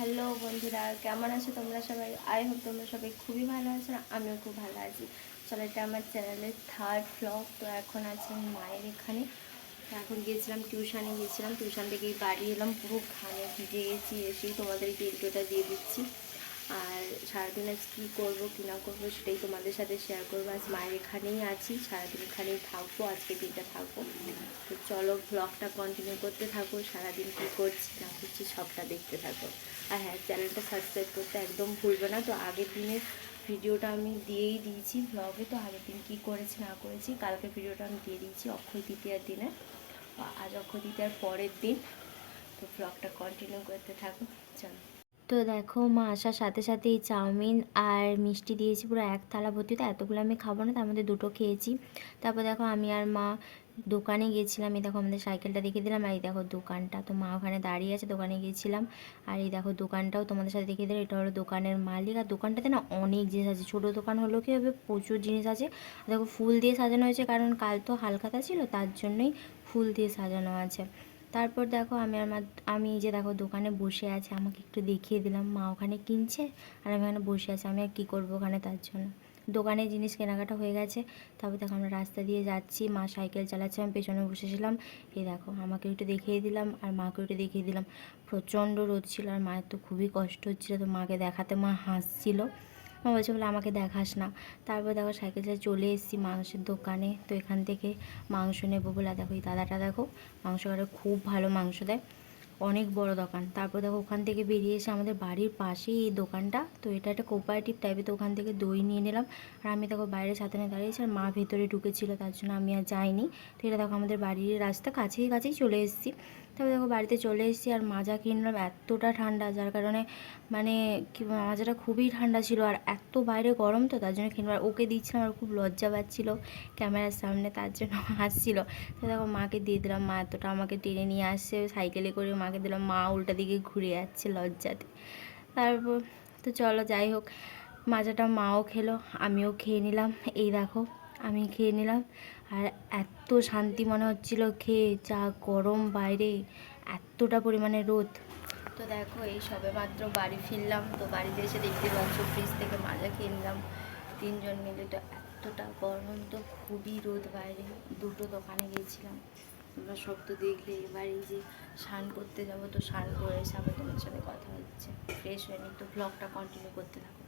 Hello বন্ধুরা, কেমন আছো তোমরা সবাই? আই হোপ তোমরা সবাই খুবই ভালো আছো, আর আমিও খুব ভালো আছি। চলো, এটা আমার চ্যানেলের থার্ড ব্লগ। তো এখন আছে মায়ের এখানে। এখন গিয়েছিলাম টিউশানে, টিউশন থেকেই বাড়ি এলাম, পুরো ঘামে ভিজে গেছি। এসেই তোমাদেরকে ভিডিওটা দিয়ে দিচ্ছি। আর সারাদিন আজ কী করবো কী না করবো সেটাই তোমাদের সাথে শেয়ার করবো। আজ মায়ের এখানেই আছি, সারাদিন এখানেই থাকবো, আজকে দিনটা থাকবো। তো চলো, ব্লগটা কন্টিনিউ করতে থাকো। সারাদিন কী করছি না করছি সবটা দেখতে থাকো। আর হ্যাঁ, চ্যানেলটা সাবস্ক্রাইব করতে একদম ভুলবে না। তো আগের দিনের ভিডিওটা আমি দিয়েই দিয়েছি ব্লগে। তো আগের দিন কী করেছি না করেছি কালকে ভিডিওটা আমি দিয়ে দিয়েছি অক্ষয় তৃতীয়ার দিনে। আজ অক্ষয় তৃতীয়ার পরের দিন। তো ব্লগটা কন্টিনিউ করতে থাকো, চলো। তো দেখো, মা আসার সাথে সাথেই চাউমিন আর মিষ্টি দিয়েছি, পুরো এক থালা ভর্তি। তো এতগুলো আমি খাবো না, তার মধ্যে দুটো খেয়েছি। তারপর দেখো, আমি আর মা দোকানে গিয়েছিলাম। এই দেখো আমাদের সাইকেলটা দেখিয়ে দিলাম, আর এই দেখো দোকানটা। তো মা ওখানে দাঁড়িয়ে আছে, দোকানে গিয়েছিলাম। আর এই দেখো দোকানটাও তোমাদের সাথে দেখিয়ে দিলাম। এটা হলো দোকানের মালিক। আর দোকানটাতে না অনেক জিনিস আছে, ছোটো দোকান হলেও কী হবে, প্রচুর জিনিস আছে। দেখো ফুল দিয়ে সাজানো হয়েছে, কারণ কাল তো হালখাতা ছিল, তার জন্যই ফুল দিয়ে সাজানো আছে। তারপর দেখো, আমি যে দেখো দোকানে বসে আছি, আমাকে একটু দেখিয়ে দিলাম। মা ওখানে কিনছে আর আমি এখানে বসে আছি। আমি আর কী করবো ওখানে, তার জন্য দোকানে জিনিস কেনাকাটা হয়ে গেছে। তারপর দেখো আমরা রাস্তা দিয়ে যাচ্ছি, মা সাইকেল চালাচ্ছে, আমি পেছনে বসেছিলাম। এই দেখো আমাকে একটু দেখিয়ে দিলাম আর মাকে একটু দেখিয়ে দিলাম। প্রচণ্ড রোদ ছিল আর মায়ের তো খুবই কষ্ট হচ্ছিলো। তো মাকে দেখাতে মা হাসছিল। মা বলছে বলে আমাকে দেখাস না। তারপর দেখো সাইকেল চালিয়ে চলে এসেছি মাংসের দোকানে। তো এখান থেকে মাংস নেবো বলে, দেখো এই দাদাটা দেখো মাংস কাটে, খুব ভালো মাংস দেয়, অনেক বড় দোকান। তারপর দেখো ওখান থেকে বেরিয়ে এসে আমাদের বাড়ির পাশেই এই দোকানটা। তো এটা একটা কোঅপারেটিভ টাইপের। তো ওখান থেকে দই নিয়ে নিলাম। আর আমি দেখো বাইরে সাথে দাঁড়িয়েছি, আর মা ভেতরে ঢুকেছিল, তার জন্য আমি আর যাইনি। তো এটা দেখো আমাদের বাড়ির রাস্তা, কাছেই কাছেই চলে এসেছি। তারপর দেখো বাড়িতে চলে এসেছি, আর মাজা কিনলাম। এতটা ঠান্ডা, যার কারণে মানে কি মাজাটা খুবই ঠান্ডা ছিল, আর এত বাইরে গরম, তো তার জন্য কিনবার ওকে দিচ্ছিলাম। আর খুব লজ্জা পাচ্ছিলো ক্যামেরার সামনে, তার জন্য হাসছিল। তো দেখো মাকে দিয়ে দিলাম। মা এতটা আমাকে টেনে নিয়ে আসছে সাইকেলে করে, মাকে দিলাম। মা উল্টা দিকে ঘুরে যাচ্ছে লজ্জাতে। তারপর তো চলো যাই হোক, মাজাটা মাও খেলো, আমিও খেয়ে নিলাম। এই দেখো আমি খেয়ে নিলাম, আর এত শান্তি মনে হচ্ছিল খেয়ে। যা গরম বাইরে, এতটা পরিমাণে রোদ। তো দেখো এই সবে মাত্র বাড়ি ফিরলাম। তো বাড়িতে এসে দেখতে পাচ্ছ ফ্রিজ থেকে মাজা খেয়ে নিলাম তিনজন মিলে। তো এতটা গরম, তো খুবই রোদ বাইরে। দুটো দোকানে গিয়েছিলাম, তোমরা সব তো দেখলে। এবার এই যে স্নান করতে যাবো, তো স্নান করে এসে আবার তোমার সাথে কথা হচ্ছে, ফ্রেশ হয়নি। তো ব্লগটা কন্টিনিউ করতে থাকো।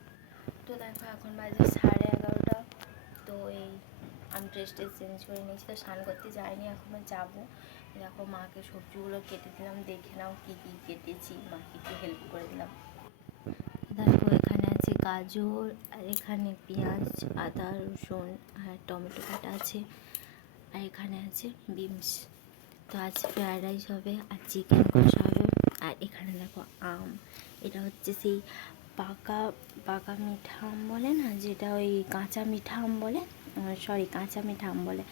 তো দেখো এখন বাজে 11:30। তো এই আমি ড্রেস চেঞ্জ করে নিয়েছি, তো স্নান করতে যাইনি, এখনও যাবো। দেখো মাকে সবজিগুলো কেটে দিলাম, দেখে নাও কী কী কেটেছি, মাকে একটু হেল্প করে দিলাম। দেখো এখানে আছে গাজর, আর এখানে পেঁয়াজ, আদা, রসুন আর টমেটো কাটা আছে, আর এখানে আছে বিনস। তো আজ ফ্রায়েড রাইস হবে আর চিকেন কষা হবে। আর এখানে দেখো আম, এটা হচ্ছে সেই পাকা পাকা মিঠা আম বলে না, যেটা ওই কাঁচা মিঠা আম বলে, সরি কাঁচা মিঠা আম বলে,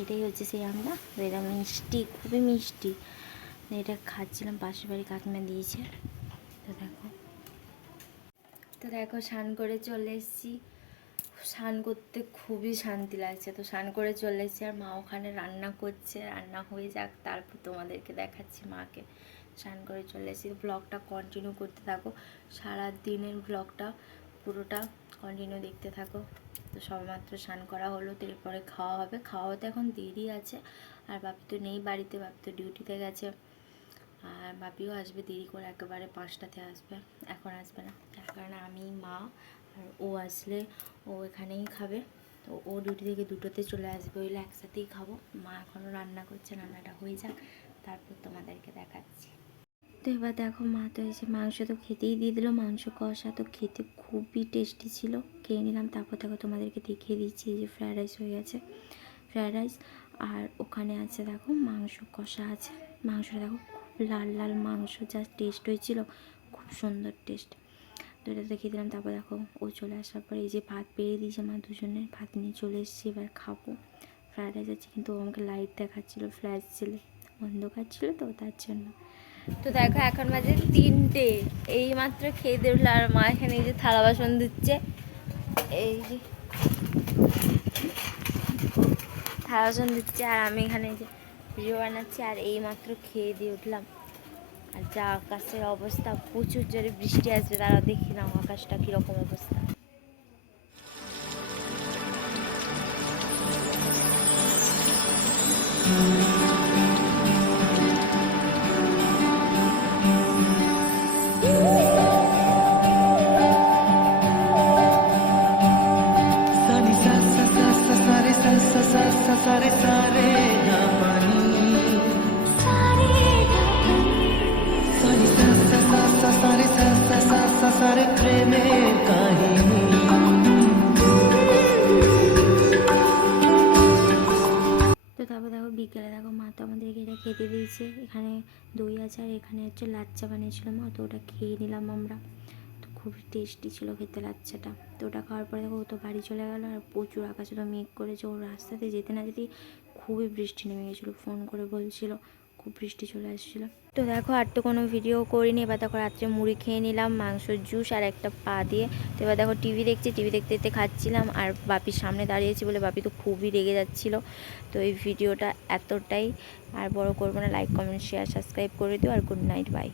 এটাই হচ্ছে সেই আমটা। এটা মিষ্টি, খুবই মিষ্টি। এটা খাচ্ছিলাম, পাশের বাড়ি কাকিমা দিয়েছে। তো দেখো স্নান করে চলে এসেছি। স্নান করতে খুবই শান্তি লাগছে। তো স্নান করে চলে এসেছি, আর মা ওখানে রান্না করছে, রান্না হয়ে যাক তারপর তোমাদেরকে দেখাচ্ছি মাকে। স্নান করে চলে এসেছি। ব্লগটা কন্টিনিউ করতে থাকো, সারা দিনের ব্লগটা পুরোটা কন্টিনিউ দেখতে থাকো। তো সবেমাত্র স্নান করা হলো, তো এরপরে খাওয়া হবে। খাওয়া হতে এখন দেরি আছে, আর বাপি তো নেই বাড়িতে, বাপি তো ডিউটিতে গেছে। আর বাপিও আসবে দেরি করে, একেবারে 5টাতে আসবে, এখন আসবে না। তার কারণে আমি, মা আর ও আসলে ও এখানেই খাবে। তো ও ডিউটি থেকে 2টোতে চলে আসবে, ওইলে একসাথেই খাবো। মা এখনও রান্না করছে, রান্নাটা হয়ে যাক তারপর তোমাদেরকে দেখাচ্ছি। তো এবার দেখো মা তো এসে মাংস তো খেতেই দিয়ে দিল। মাংস কষা তো খেতে খুবই টেস্টি ছিল, খেয়ে নিলাম। তারপর দেখো তোমাদেরকে দেখিয়ে দিচ্ছি, এই যে ফ্রায়েড রাইস হয়ে গেছে, ফ্রায়েড রাইস। আর ওখানে আছে দেখো মাংস কষা আছে। মাংসটা দেখো খুব লাল লাল মাংস, যা টেস্ট হয়েছিল, খুব সুন্দর টেস্ট। তো এটা দেখিয়ে দিলাম। তারপর দেখো ও চলে আসার পরে এই যে ভাত পেয়ে দিয়েছে মা, দুজনে ভাত নিয়ে চলে এসেছি, এবার খাবো। ফ্রায়েড রাইস আছে, কিন্তু আমাকে লাইট দেখাচ্ছিলো, ফ্ল্যাশ ছিল, অন্ধকার ছিল তো তার জন্য। তো দেখো এখন বাজে 3টে, এই মাত্র খেয়ে দিয়ে উঠলো। আর মা এখানে এই যে থালা বাসন দিচ্ছে, এই যে থালা বাসন দিচ্ছে, আর আমি এখানে এই যে ভিডিও বানাচ্ছি। আর এই মাত্র খেয়ে দিয়ে উঠলাম, আর যা আকাশের অবস্থা, প্রচুর জোরে বৃষ্টি আসবে, তারা দেখি নাও আকাশটা কীরকম অবস্থা। सारे सारे ना पानी सारे सारे सारे प्रेमेर काहिनी। তো তারপর দেখো বিকেলে দেখো মা তো আমাদেরকে এটা খেতে দিয়েছে। এখানে দই আছে আর এখানে হচ্ছে লাচ্চা বানিয়েছিল মা, তো ওটা খেয়ে নিলাম আমরা। তো খুবই টেস্টি ছিল খেতে লাচ্চাটা। তো ওটা খাওয়ার পরে দেখো ও তো বাড়ি চলে গেলো। আর প্রচুর আকাশে তো মেঘ করেছে, ওর রাস্তাতে যেতে না যেতেই খুবই বৃষ্টি নেমে গেছিলো, ফোন করে বলছিল খুব বৃষ্টি চলে আসছিলো। তো দেখো আর তো কোনো ভিডিও করিনি। এবার দেখো রাত্রে মুড়ি খেয়ে নিলাম, মাংসর জুস আর একটা পা দিয়ে। তো এবার দেখো টিভি দেখছি, টিভি দেখতে দেখতে খাচ্ছিলাম। আর বাপির সামনে দাঁড়িয়েছি বলে বাপি তো খুবই রেগে যাচ্ছিলো। তো এই ভিডিওটা এতটাই, আর বড় করবো না। লাইক কমেন্ট শেয়ার সাবস্ক্রাইব করে দিও। আর গুড নাইট, বাই।